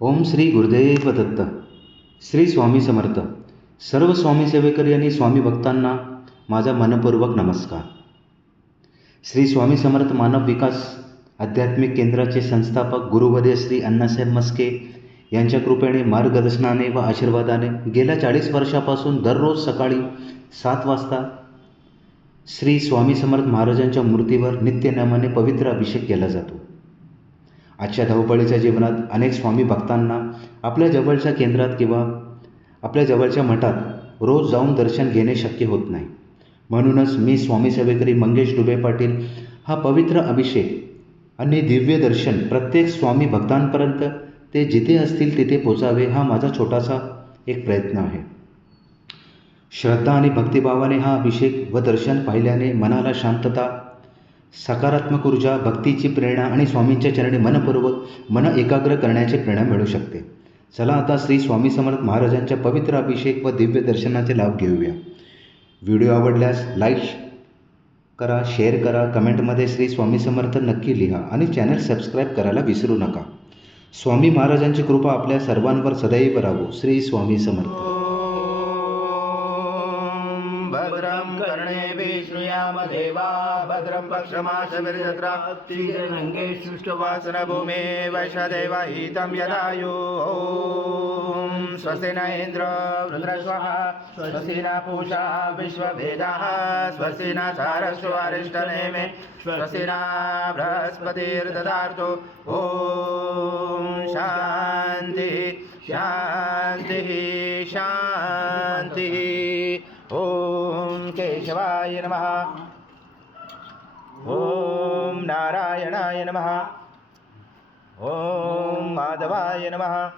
ओम श्री गुरुदेव दत्त. श्री स्वामी समर्थ. सर्व स्वामी सेवेकरी आणि स्वामी भक्तांना माझा मनपूर्वक नमस्कार. श्री स्वामी समर्थ मानव विकास आध्यात्मिक केंद्राचे संस्थापक गुरुवर्य श्री अण्णासाहेब मस्के यांच्या कृपेने, मार्गदर्शनाने व आशीर्वादाने गेल्या 40 वर्षापासून दररोज सकाळी 7 वाजता श्री स्वामी समर्थ महाराजांच्या मूर्तीवर नित्यनेमाने पवित्र अभिषेक केला जातो. आजच्या धावपळीच्या जीवनात अनेक स्वामी भक्तांना आपल्या जवळच्या केंद्रात किंवा आपल्या जवळच्या मठात रोज जाऊन दर्शन घेणे शक्य होत नाही. म्हणूनच मी स्वामी सेवेकरी मंगेश डुबे पाटील हा पवित्र अभिषेक आणि दिव्य दर्शन प्रत्येक स्वामी भक्तांपर्यंत ते जिथे असतील तिथे पोचावे हा माझा छोटासा एक प्रयत्न आहे. श्रद्धा आणि भक्तिभावाने हा अभिषेक व दर्शन पाहिल्याने मनाला शांतता, सकारात्मक ऊर्जा, भक्तीची प्रेरणा आणि स्वामींच्या चरणी मन एकाग्र करण्याची प्रेरणा मिळू शकते. चला आता श्री स्वामी समर्थ महाराजांच्या पवित्र अभिषेक व दिव्य दर्शनाचे लाभ घेऊया. व्हिडिओ आवडल्यास लाईक करा, शेअर करा, कमेंटमध्ये श्री स्वामी समर्थ नक्की लिहा आणि चॅनल सबस्क्राईब करायला विसरू नका. स्वामी महाराजांची कृपा आपल्या सर्वांवर सदैव राहो. श्री स्वामी समर्थ. भद्रं कर्णेभिः श्रूयाम देवा भद्रं पक्षमाशविर्जत्रा स्थिररङ्गे शुष्टवासनभूमे वैश्वदेवहितं यदायु. ॐ स्वस्ति न इन्द्र रुद्रश्वः स्वस्ति न पूषा विश्ववेदाः स्वस्ति न सारस्वरिष्ठनेमे स्वस्ति न बृहस्पतिर्दधातु. ॐ शान्तिः शान्तिः शान्तिः. ॐ केशवाय नमः. ॐ नारायणाय नमः. ॐ माधवाय नमः.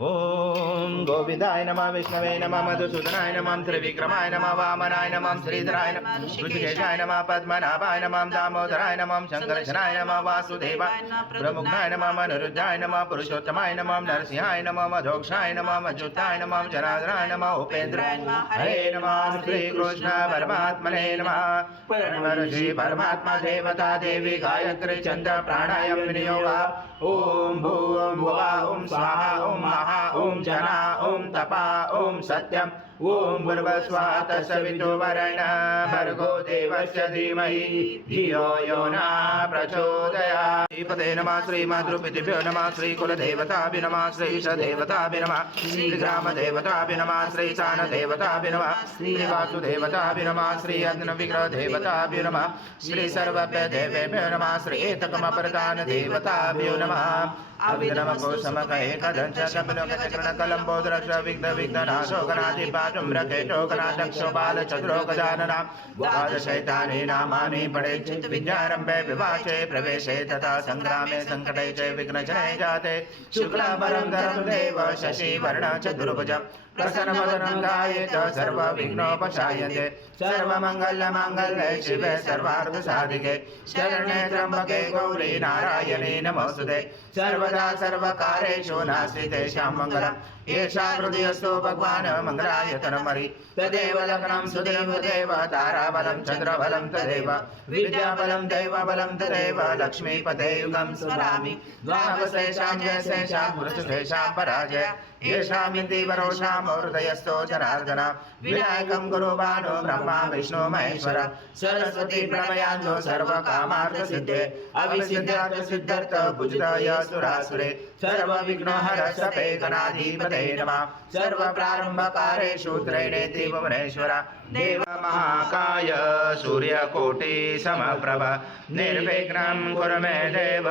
ॐ गोविंदाय नमः. विष्णवे नमः. मधुसूदनाय नमः. त्रिविक्रमाय नमः. वामनाय नमः. श्रीधराय नमः. ऋषिकेशाय नमः. पद्मनाभाय नमः. दामोदराय नमः. शंकरशनाय नमः. वासुदेवाय प्रमुखाय नमः. मनुरुद्धाय नमः. पुरुषोत्तमाय नमः. नरसिंहाय नमः. मधोक्षाय नमः. अच्युताय नमः. जनार्दनाय नमः. उपेन्द्राय नमः. हरे नमः. श्री कृष्ण परमात्मने नमः. श्री परमात्मा देवता देवी गायत्री चंद्र प्राणायाम विनियोगा. ओम भूम भुवः ओम स्वाहा ओम महा ओम जना ओम तपा ओम सत्यम ओम भूर्भुवस्सुवः तत्सवितुर्वरेण्यं भर्गो देवस्य धीमहि धियो यो न प्रचोदयात्. श्रीपते नमः. श्रीमातृपितृभ्यो नमः. श्रीकुलदेवताभ्यो नमः. श्रीशदेवताभ्यो नमः. श्रीग्रामदेवताभ्यो नमः. श्रीसानदेवताभ्यो नमः. श्रीवासुदेवताभ्यो नमः. श्री अग्निविग्रहदेवताभ्यो नमः. श्री सर्वभ्यदेवेभ्यो नमः. श्री एतकमप्रधानदेवताभ्यो नमः. अविधनमकोशमकैकदंशकपिनकचक्रणकलम्बोदरक्ष विघ्नविघ्ननाशो गणाधिपाटुं रकेटो गणाध्यक्षो बालचन्द्रो गजानना. द्वादशैतानि नामानि पठेत् विद्यारम्भे विवाचे प्रवेशे तथा सङ्ग्रामे सङ्कटे च विघ्नजने जाते. शुक्लाम्बरं धरं देव शशिवर्णं चतुर्भुजं प्रसन्नवदनं ध्यायेत् सर्वविघ्नोपशायन्ते. सर्वमङ्गलमाङ्गल्ये शिवे सर्वार्थसाधिके शरण्ये त्र्यम्बके गौरी नारायणे नमोस्तुते. सर्वदा सर्वकारेषु नास्ति तेषां मङ्गलम्. येषा हृदयस्थो भगवान् मङ्गलाय तन्मरि. तदेव लग्नं सुदेव देव ताराबलं चन्द्रबलं तदेव विद्याबलं दैवबलं तदेव लक्ष्मीपते युगं स्मरामि. द्वावशेषां जयशेषां पुरुषेषां पराजय येषामिति वरोषां हृदयस्थो जनार्दन. विनायकं गुरुभानो ब्रह्मा विष्णु महेश्वर सरस्वती प्रणमयाञ्जो सर्वकामार्थसिद्धे अविसिद्ध्यार्थ सिद्ध्यर्थ पूजिताय सुरासुरे. सर्वविघ्नोहर सपे गणाधिपते नमः. सर्वप्रारम्भकारेषु त्रैनेति भुवनेश्वर देव महाकाय सूर्यकोटि समप्रभ निर्विघ्नं कुरु मे देव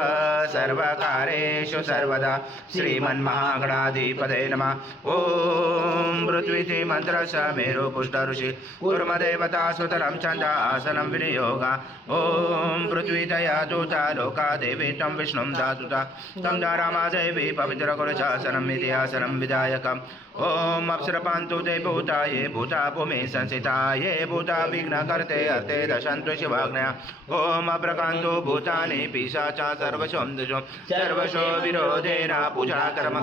सर्वकारेषु सर्वदा. श्रीमन्महागणाधिपते नमः. ॐ पृथ्वीति मन्त्रस्य मेरु पुष्ट ऋषि कूर्मदेवता सुतरं छन्द आसनं विनियोगा. ॐ पृथ्वीतया दूता लोका देवी तं विष्णुं धातुता तं रामा देवी पवित्र कुरुशासनं इति आसनं विधायकम्. ॐ अप्सरपान्तु ते भूताये भूता भूमि संसिताये भूता विघ्नकर्ते अर्थे दशन्तु शिवाज्ञया ॐ अप्रकान्तु भूतानि पिशाचा सर्वशोन्दुषो सर्वशो विरोधेन पूजा कर्म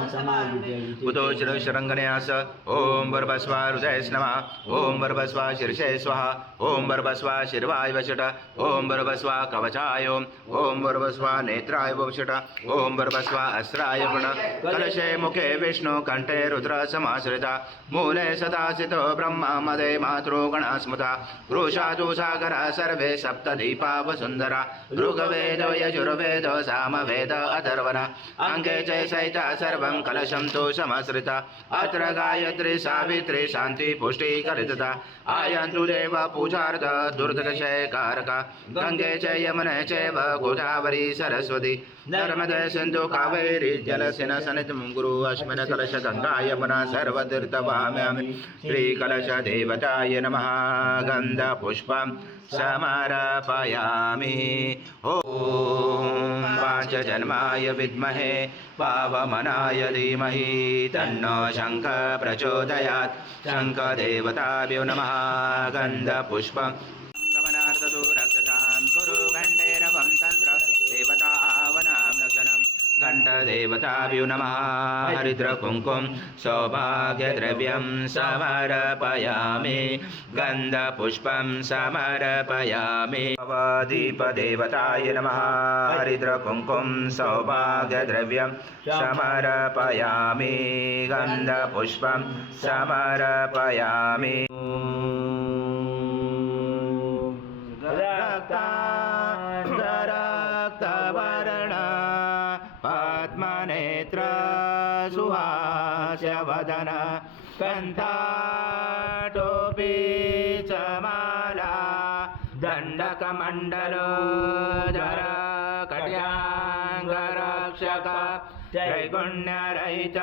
उदो शरङ्गन्यास ॐ वर्भस्वा हृदयस् नमः ॐ वर्भस्वा शीर्षे स्वाहा ॐ वर्भस्वा शिर्वाय वषट ॐ वर्भस्वा कवचाय ॐ वर्भस्वा नेत्राय वषट ॐ वर्भस्वा अस्त्राय वृण कलशे मुखे विष्णु कंठे रुद्र समाश्रिता मूले सदासितो ब्रह्मा मदे मातृगणा स्मृता वृषादु सागरा सर्वे सप्तदीपा वसुन्धरा ऋग्वेद यजुर्वेद सामवेद अथर्वण अङ्गे च सहिता सर्वं कलशं तु समाश्रिता अत्र गायत्री सावित्री शान्ति पुष्टिकरिता आयन्तु देव पूजार्थ दुर्दशयकारका गङ्गे च यमुने चैव गोदावरी सरस्वती नर्मदे सिन्धु कावेरी जलसेन सनिधं गुरु अस्मिन् कलश गङ्गा यमुना सर्वतीर्थवाम्यामि श्रीकलश देवताय नमः गन्धपुष्पं समर्पयामि ॐ पाञ्चजन्माय विद्महे पावमनाय धीमहि तन्नो शङ्खः प्रचोदयात् शङ्खदेवताभ्यो नमः गन्धपुष्पं गमनार्थतो रक्षसां कुरु घण्टेरवं तन्त्र देवतावनां लक्षणं घण्टदेवताभ्यो नमः हरिद्रकुङ्कुम सौभाग्यद्रव्यं समर्पयामि गन्धपुष्पं समर्पयामि दीपदेवताय नमः हरिद्रकुङ्कुम सौभाग्यद्रव्यं समर्पयामि गन्धपुष्पं समर्पयामि रक्तवर्ण पद्मनेत्र सुहास्यवदन कण्ठाटोपी च माला दण्डकमण्डलोदर कट्याङ्गरक्षक त्रैगुण्यरहित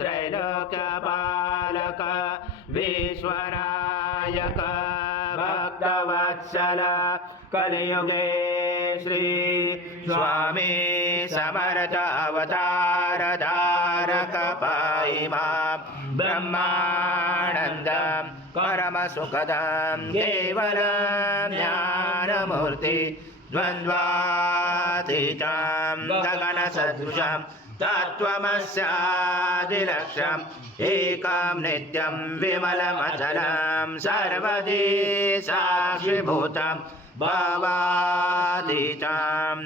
त्रैलोक्यपालक विश्वनायक भक्तवत्सल कलियुगे श्री स्वामी समर्थ अवतार धारक पाहि मां ब्रह्मानन्दं परमसुखदं केवलं ज्ञानमूर्ति द्वन्द्वातीतं गगनसदृशं तत्त्वमस्यादिलक्ष्यम् एकं नित्यं विमलमचलं सर्वदी साक्षिभूतं भावातीतं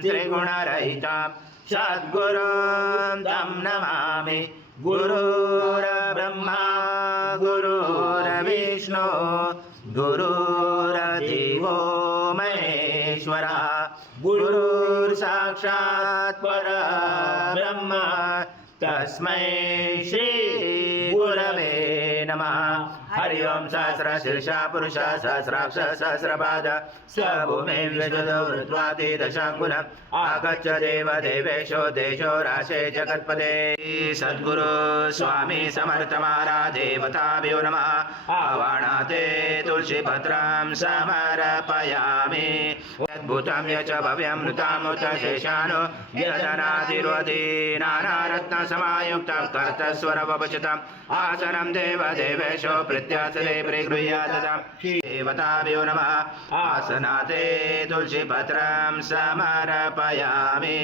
त्रिगुणरहितं सद्गुरुं तं नमामि गुरुर्ब्रह्मा गुरुर्विष्णु गुरुर्देवो महेश्वरः गुरुर्साक्षात् परब्रह्म तस्मै श्री गुरवे नमः हरि ओम सहस्रशीर्षा पुरुष सहस्राक्ष सहस्रपाद स्वभूमिं विशुद्धवृत्वाति दशाङ्गुलम् आगच्छ देवदेवेशो देशो राशे जगत्पदे सद्गुरु स्वामी समर्थ महाराज देवताभ्यो नमः आवाहनाते तुलसीपत्रं समर्पयामि यद्भूतं यच्च भव्यं नृतामुत शेषानो यदनादिरोधि नानारत्नसमायुक्तं कर्तस्वरवपचितम् आसनं देवदेवेशो प्रत्यासने परिगृह्यादतां देवताभ्यो नमः आसनाते तुलसीपत्रं समर्पयामि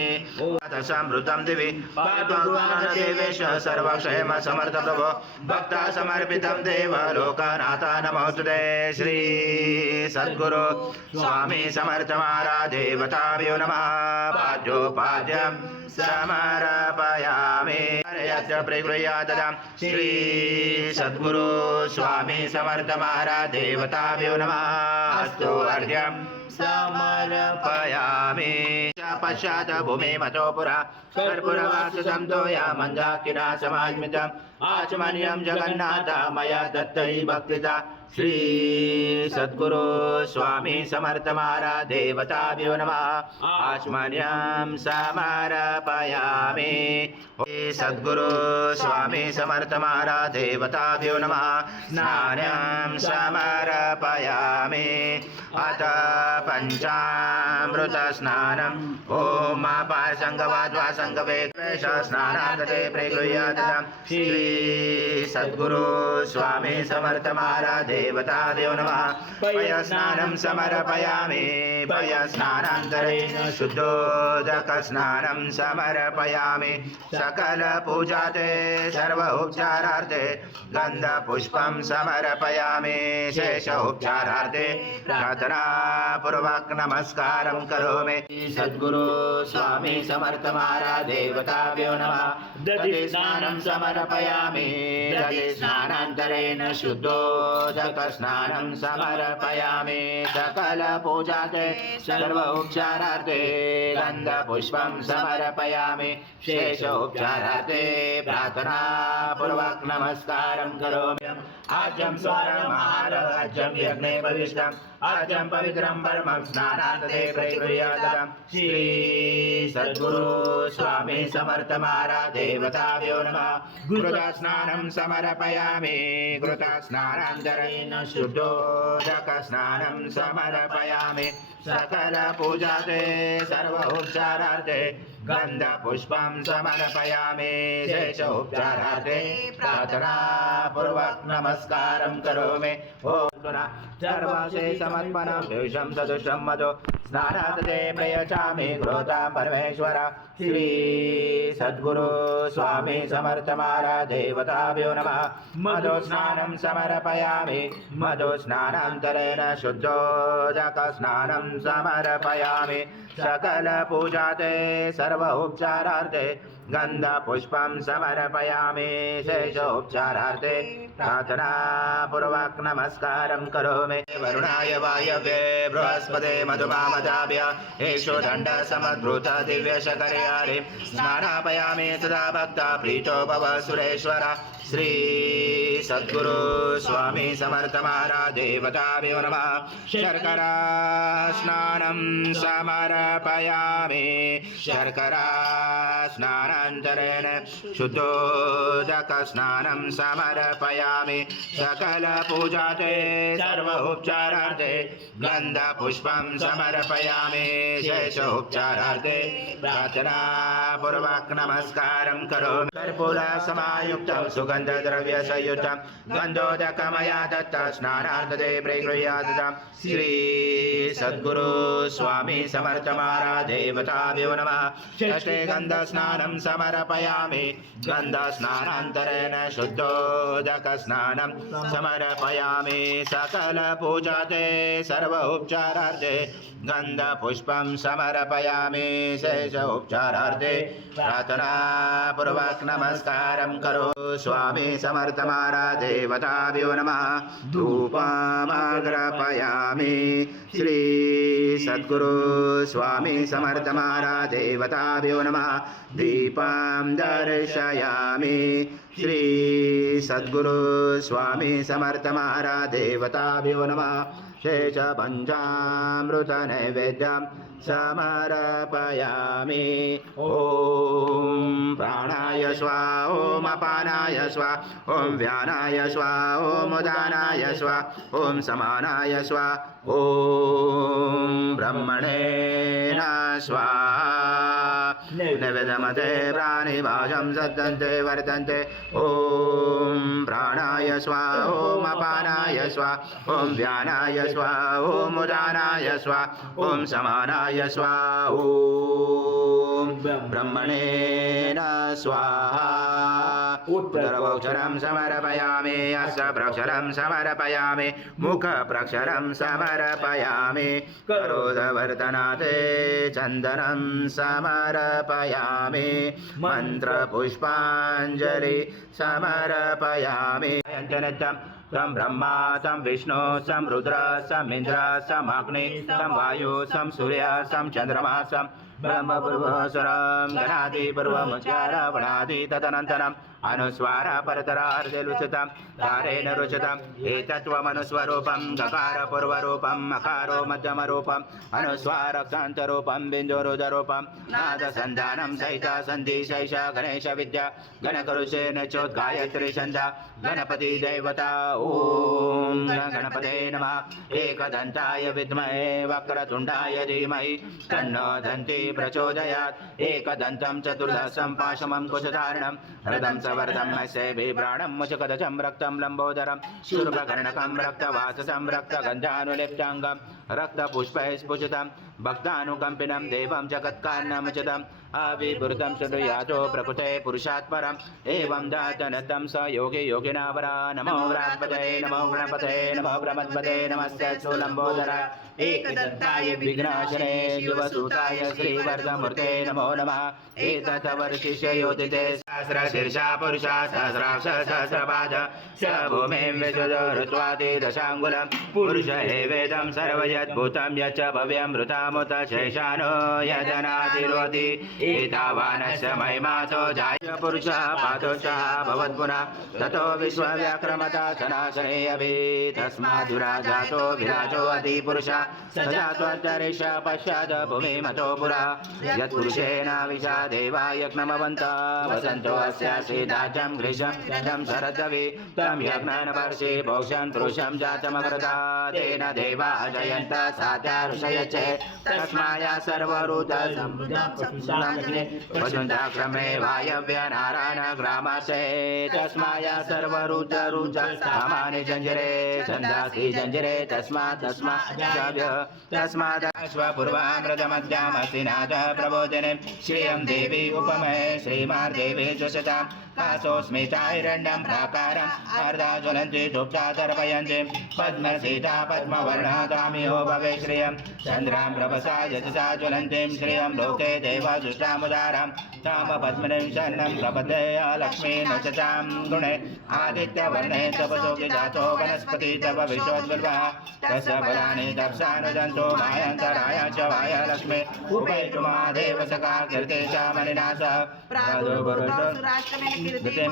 समृतं दिवि भगवान् देवेश सर्वक्षेम समर्थ प्रभो भक्ता समर्पितं देव लोकनाथ नमोस्तुते श्री सद्गुरु स्वामी समर्थ महाराज देवताभ्यो नमः पाद्योपाद्यं समर्पयामि यच्च प्रगृह्यादतां श्री सद्गुरु स्वामी समर्थ महाराज देवताभ्यो नमः अस्तु अर्घ्यं समर्पयामि पश्चात् भूमि मतो पुरा कर्पूरवासुतं तोया मन्दाकिना समास्मितम् आचमनीयं जगन्नाथ मया दत्तै भक्तिता श्री सद्गुरु स्वामी समर्थ महाराज देवताभ्यो नमः आचमनीयं समर्पयामि श्री सद्गुरु स्वामी समर्थ महाराज देवताभ्यो नमः स्नानं समर्पयामि अथ पंचामृत स्नानम् ओम पासंगवाद्वा संगवेश स्नानादते प्रगृह्यादं श्री सद्गुरु स्वामी समर्थ महाराज देवता देव नमः पय स्नानं समर्पयामि पय स्नानान्तरेण शुद्धोदक स्नानं समर्पयामि सकल पूजाते सर्व उपचारार्थे गंध पुष्पं समर्पयामि शेष उपचारार्थे प्रार्थना पूर्वक नमस्कारं करोमि सद्गुरु स्वामी समर्थ महाराज देवताभ्यो नमः दधि स्नानं समर्पयामि दधि स्नानान्तरेण शुद्धोदक स्नानं समर्पयामि सकल पूजाते सर्व उपचारार्थे गंध पुष्पं समर्पयामि शेष उपचारार्थे प्रार्थना पूर्वक नमस्कारं करोमि आज्यं स्वरमाहारज्यं यज्ञे प्रविष्टम् आज्यं पवित्रं परमं स्नानान्तरे प्रगृह्यादं श्री सद्गुरु स्वामी समर्थ महाराज देवताभ्यो नमः गुरुता स्नानं समर्पयामि गुरुता स्नानान्तरेण शुद्धोदक स्नानं समर्पयामि सकल पूजाते सर्व उपचारार्थे गंध पुष्पं समर्पयामि शेष उपचारार्थे प्रार्थना पूर्वक नमस्कारं करोमि ओम सर्वशेषमत्मनं विषं सदुष्टं मधु स्नानादते प्रयचामि क्रोधा परमेश्वर श्री सद्गुरु स्वामी समर्थ महाराज देवताभ्यो नमः मधु स्नानं समर्पयामि मधु स्नानान्तरेण शुद्धोदक स्नानं समर्पयामि सकल पूजाते सर्व उपचारार्थे गंध पुष्पं समर्पयामि शेष उपचारार्थे प्रार्थना पूर्वक नमस्कारं करोमि वरुणाय वायव्ये बृहस्पते मधुमामदाभ्य एषो दण्ड समद्भूत दिव्यशकर्यारे स्नानापयामि सदा भक्ता प्रीतो भव सुरेश्वर श्री सद्गुरु स्वामी समर्थ महाराज देवताभ्यो नमः शर्करा स्नानं समर्पयामि शर्करा स्नानान्तरेण शुद्धोदक स्नानं समर्पयामि सकल पूजाते सर्व उपचारार्थे गंध पुष्पं समर्पयामि शेष उपचारार्थे प्रार्थना पूर्वक नमस्कारं करोमि कर्पूर समायुक्तं सुगंधद्रव्य संयुक्तं गंधोदकमया दत्त स्नानार्थते प्रगृह्यादं श्री सद्गुरु स्वामी समर्थ महाराज देवताभ्यो नमः षष्ठे गंध स्नानं समर्पयामि गंध स्नानान्तरेण शुद्धोदक स्नानं समर्पयामि सकल पूजाते सर्व उपचारार्थे गंध पुष्पं समर्पयामि शेष उपचारार्थे प्रार्थना पूर्वक नमस्कारं करो स्वामी समर्थ महाराज देवताभ्यो नमः धूपमर्पयामि श्री सद्गुरु स्वामी समर्थ महाराज देवताभ्यो नमः दीपं दर्शयामि श्री सद्गुरु स्वामी समर्थ महाराज देवताभ्यो नमः शेष पंचामृत नैवेद्यं समर्पयामि ओम प्राणाय स्वाहा ओम अपानाय स्वाहा ओम व्यानाय स्वाहा ओम उदानाय स्वाहा ओम समानाय स्वाहा ओम ब्रह्मणे नमः स्वाहा नैवेद्यमते प्राणिभाजं सद्दन्ते वर्तन्ते ओम प्राणाय स्वाहा ओम अपानाय स्वाहा ओम व्यानाय स्वाहा ओम उदानाय स्वाहा ओम समानाय स्वाहा ओम ब्रह्मणे नमः स्वाहा उत्तरवक्षरं समर्पयामि अस्य प्रक्षरं समर्पयामि मुखप्रक्षरं समर्पयामि करोदवर्तनाते चन्दनं समर्पयामि मन्त्रपुष्पाञ्जलि समर्पयामि तं ब्रह्मा तं विष्णु तं रुद्र तं इन्द्र तं अग्नि तं वायु तं सूर्य तं चन्द्रमा तं ब्रह्मपूर्वस्वरं गणादिपूर्वमुच्चारवणादि तदनन्तरम् अनुस्वार परतरार्धेलुचितं कारेण रुचितम् एतत्त्वमनुस्वरूपं गकारपूर्वरूपं मकारो मध्यमरूपम् अनुस्वारक्षान्तरूपं बिन्दुरुदरूपं नादसन्धानं सहिता सन्धि शैष गणेशविद्या गणकरुषेण चोद्गायत्री छन्दा गणपति देवता ॐ गणपते नमः एकदन्ताय विद्महे वक्रतुण्डाय धीमहि तन्नो दन्ती प्रचोदयात् एकदन्तं चतुर्दशं पाशमं कुशधारणं रथं सवर्धं मत्स्ये बिभ्राणं मुचकदचं रक्तं लम्बोदरं शूर्पकर्णकं रक्तवाससं रक्तगन्धानुलिप्ताङ्गं रक्तपुष्पैस्फुटितं भक्तानुकम्पिनं देवं जगत्कारणमुचितम् अविभूतं शृणुयातो प्रकृते पुरुषात् परम् एवं दातनतं स योगी योगिनावरा नमो व्रात्पते नमो गणपते नमो ब्रह्मपते नमस्ते लम्बोदरा एकदन्ताय विघ्नाशने शिवसुताय श्रीवर्धमूर्ते नमो नमः एतत् वर्षिष्योदिते सहस्रशीर्षा पुरुषा सहस्राक्ष सहस्रपाद स भूमिं विश्वदृत्वाति दशाङ्गुलं पुरुष एवेदं सर्वयद्भूतं यच्च भव्यमृतामुत शेषानो यजनातिरोति एतावानस्य महिमातो जाय पुरुषः पादोषः भवत्पुनः ततो विश्वव्याक्रमता सनाशने अभि तस्माद्विराजातो विराजो अधिपुरुषः स जात्वन्तरिक्ष पश्चात् भूमिमतो पुरा यत्पुरुषेण विशा देवा यज्ञमवन्तः वसन्तो अस्य सीताजं ग्रीशं गजं शरदवि तं यज्ञनवर्षि भोक्षं पुरुषं जातमकृता तेन देवा जयन्त सात्या ऋषयचे तस्माया सर्वरुद्रसम्बुद्धं वायव्य नारायण ग्रामसे तस्माया सर्वरुद्र कामानि जञ्जरे छन्दासि जञ्जरे तस्मात् स्वपूर्वामृतमध्यामसि नाथ प्रबोधिनीं श्रियं देवी उपमहे श्रीमार्देवी जुषतां कासोस्मिताहिरण्यं प्राकारम् अर्धा ज्वलन्ति धूप्ता तर्पयन्ति पद्मसीता पद्मवर्णा तामिहो भवे श्रियं चन्द्रां प्रभसा यजसा ज्वलन्तीं श्रियं लोके देवाजुष्टामुदारां ताम पद्मनीं शरणं प्रपदे लक्ष्मी नचतां गुणे आदित्यवर्णे तपसोऽपि जातो वनस्पति तव विश्वोद्भवः तस्य फलानि तप्सानुजन्तो मायान्तराय च वाय लक्ष्मी उपैतु महादेव सखा कीर्तेशामनिनाशः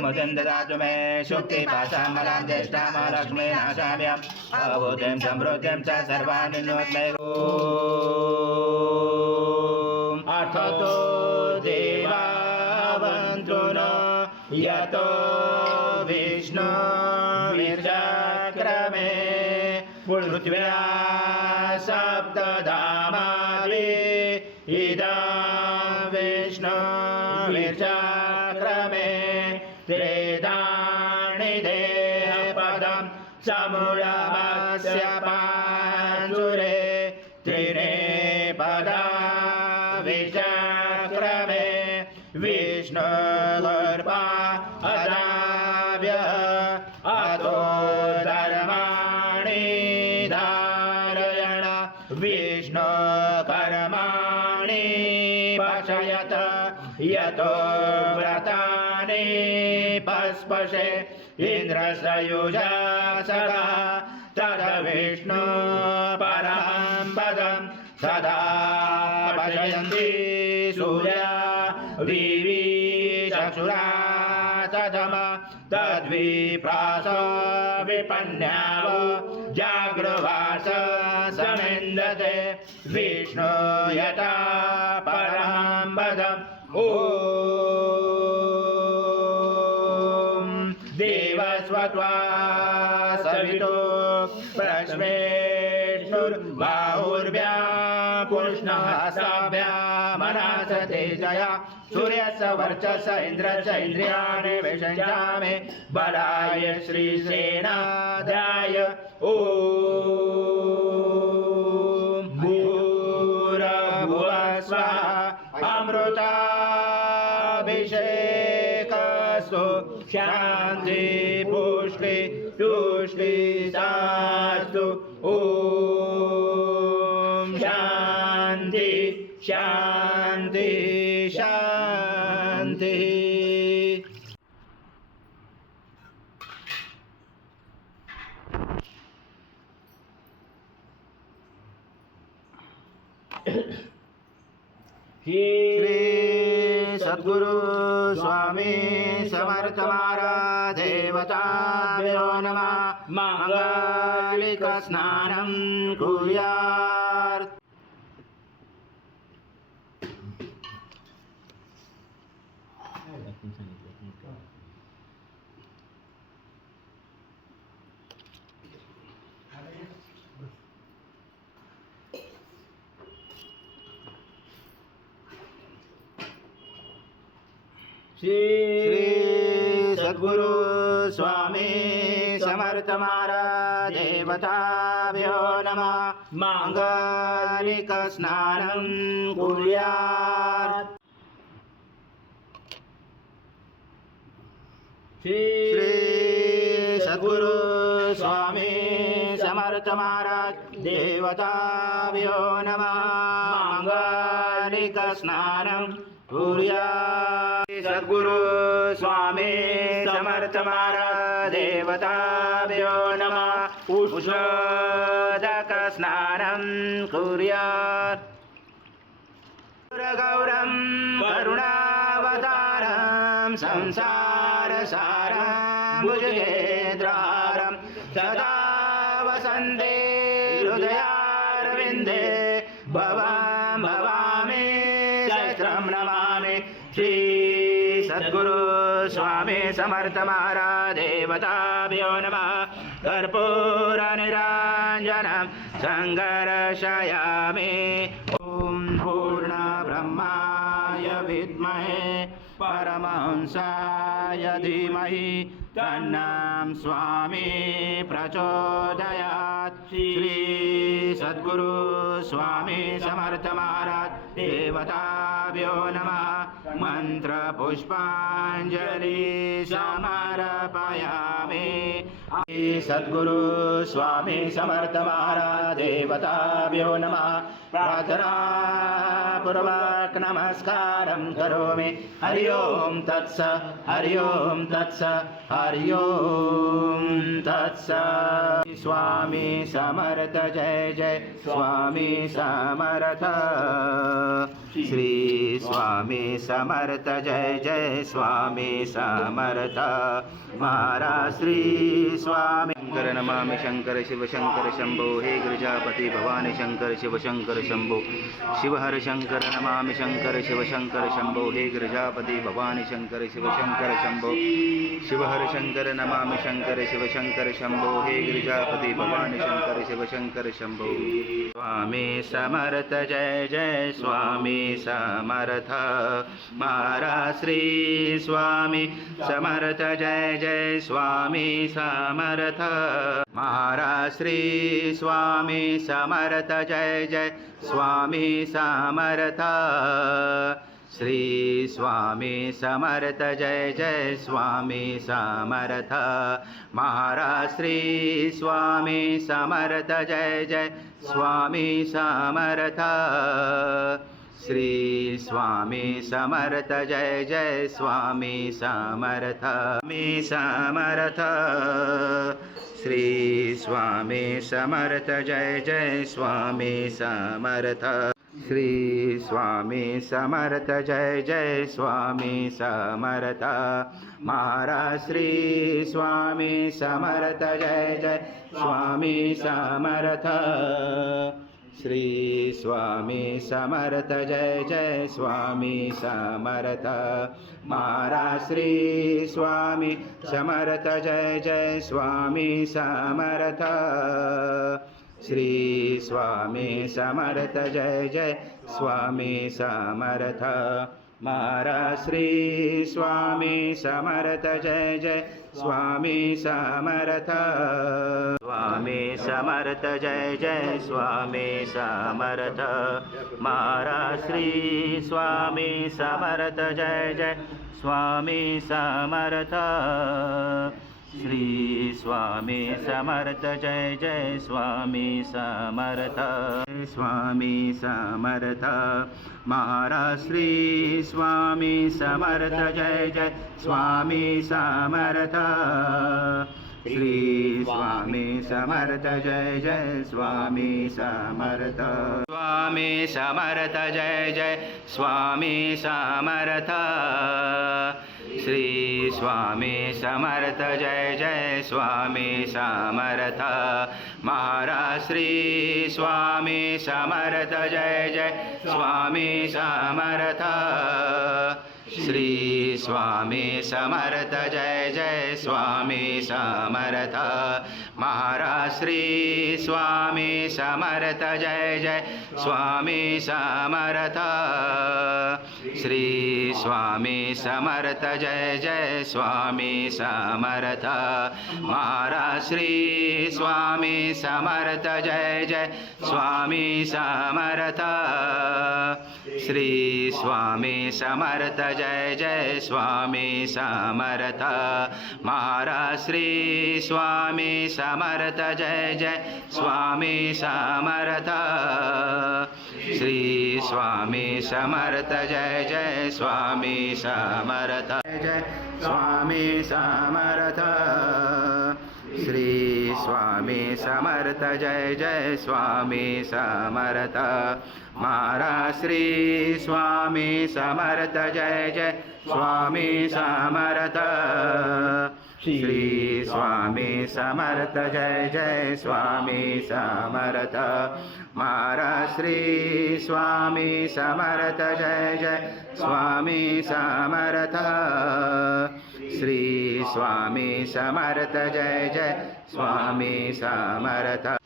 मुदिं ददातु मे शुक्तिपाशां मलां ज्येष्ठां लक्ष्मी नाशाम्यम् अभूतिं समृद्धिं च सर्वाणि नोत्मे अथतो देवावन्तु न यतो विष्णु विर्चक्रमे पृथ्व्या सप्तधामादि इदं विष्णु विर्चक्रमे त्रेधानि देहपदं समूलमस्य पाञ्जुरे त्रिणे पदा विचक्रमे विष्णुगर्भा अदाव्यः अतो धर्माणि धारयण विष्णुकर्माणि पशयत यतो व्रतानि पस्पशे इन्द्रस्य सदा तद विष्णु परं पदं सदा पशयन्ति सूर्या दिवि चक्षुरा तदम तद्विप्रास विपन्याव जागृवास समेन्दते विष्णु यथा परं पदम् ॐ देवस्वत्वा सवितो प्रश्मेष्णुर्बाहुर्व्यापुष्णहस्ताभ्यां मनासते जया सूर्यस्य वर्चस्स इन्द्रस्य इन्द्रियाणि विषञ्चामे बलाय श्रीसेनाध्याय ॐ भूर्भुवः स्वः अमृताभिषेकस्तु शान्ति पुष्टि तुष्टिशास्तु ॐ शान्ति शान्ति शान्तिः हे सद्गुरु स्वामी समर्थ महाराज देवताभ्यो नमः मांगलिक स्नानं कुर्यात् श्री सद्गुरु स्वामी समर्थ महाराज देवताभ्यो नमः मांगलिक स्नानं कुर्यात् श्री सद्गुरु स्वामी समर्थ महाराज देवताभ्यो नमः मांगलिक स्नानं कुर्यात् सद्गुरु स्वामी समर्थ महाराज देवताभ्यो नमः उष्णोदक स्नानं कुर्यात् गौरं करुणावतारं संसारसारं भुजगेन्द्रहारं सदा वसन्ते हृदयारविन्दे भवां भवामि सहस्रं नमामि श्री सद्गुरु स्वामी समर्थ महाराज देवताभ्यो नमः कर्पूरनिराञ्जनं सङ्गर्षयामि ॐ पूर्णब्रह्माय विद्महे परमहंसाय धीमहि तन्नं स्वामी प्रचोदयात् श्री सद्गुरु स्वामी समर्थ महाराज देवताभ्यो नमः मंत्रपुष्पाञ्जलि समर्पयामि सद्गुरु स्वामी समर्थ महाराज देवताभ्यो नमः प्रार्थनापूर्वक नमस्कारं करोमि हरि ओम तत्स हरि ओम तत्स हरि ओम तत्स स्वामी समर्थ जय जय स्वामी समर्थ श्री स्वामी समर्थ जय जय स्वामी समर्थ महाराज श्री स्वामी शंकर नमामि शंकर शिव शंकर शंभो हे गिरिजापति भवानी शंकर शिव शंकर शंभो शिव हर शंकर नमामि शंकर शिव शंकर शंभो हे गिरिजापति भवानी शंकर शिव शंकर शंभो शिव हर शंकर नमामि शंकर शिव शंकर शंभो हे गिरिजापति भवानी शंकर शिव शंकर शंभो स्वामी समर्थ जय जय स्वामी समर्थ महाराज श्री स्वामी समर्थ जय जय स्वामी समर्थ महाराज श्री स्वामी समर्थ जय जय स्वामी समर्थ श्री स्वामी समर्थ जय जय स्वामी समर्थ महाराज श्री स्वामी समर्थ जय जय स्वामी समर्थ श्री स्वामी समर्थ जय जय स्वामी समर्थ मी समर्थ श्री स्वामी समर्थ जय जय स्वामी समर्थ श्री स्वामी समर्थ जय जय स्वामी समर्थ महाराज श्री स्वामी समर्थ जय जय स्वामी समर्थ श्री स्वामी समर्थ जय जय स्वामी समर्थ महाराज श्री स्वामी समर्थ जय जय स्वामी समर्थ श्री स्वामी समर्थ जय जय स्वामी समर्थ महाराज श्री स्वामी समर्थ जय जय स्वामी समर्थ स्वामी समर्थ जय जय स्वामी समर्थ महाराज श्री स्वामी समर्थ जय जय स्वामी समर्थ श्री स्वामी समर्थ जय जय स्वामी समर्थ स्वामी समर्थ महाराज श्री स्वामी समर्थ जय जय स्वामी समर्थ श्री स्वामी समर्थ जय जय स्वामी समर्थ स्वामी समर्थ जय जय स्वामी समर्थ श्री स्वामी समर्थ जय जय स्वामी समर्थ महाराज श्री स्वामी समर्थ जय जय स्वामी समर्थ श्री स्वामी समर्थ जय जय स्वामी समर्थ महाराज श्री स्वामी समर्थ जय जय स्वामी समर्थ श्री स्वामी समर्थ जय जय स्वामी समर्थ महाराज श्री स्वामी समर्थ जय जय स्वामी समर्थ श्री स्वामी समर्थ जय जय स्वामी समर्थ महाराज श्री स्वामी समर्थ जय जय स्वामी समर्थ श्री स्वामी समर्थ जय जय स्वामी समर्थ जय स्वामी समर्थ श्री स्वामी समर्थ जय जय स्वामी समर्थ महाराज श्री स्वामी समर्थ जय जय स्वामी समर्थ श्री स्वामी समर्थ जय जय स्वामी समर्थ महाराज श्री स्वामी समर्थ जय जय स्वामी समर्थ श्री स्वामी समर्थ जय जय स्वामी समर्थ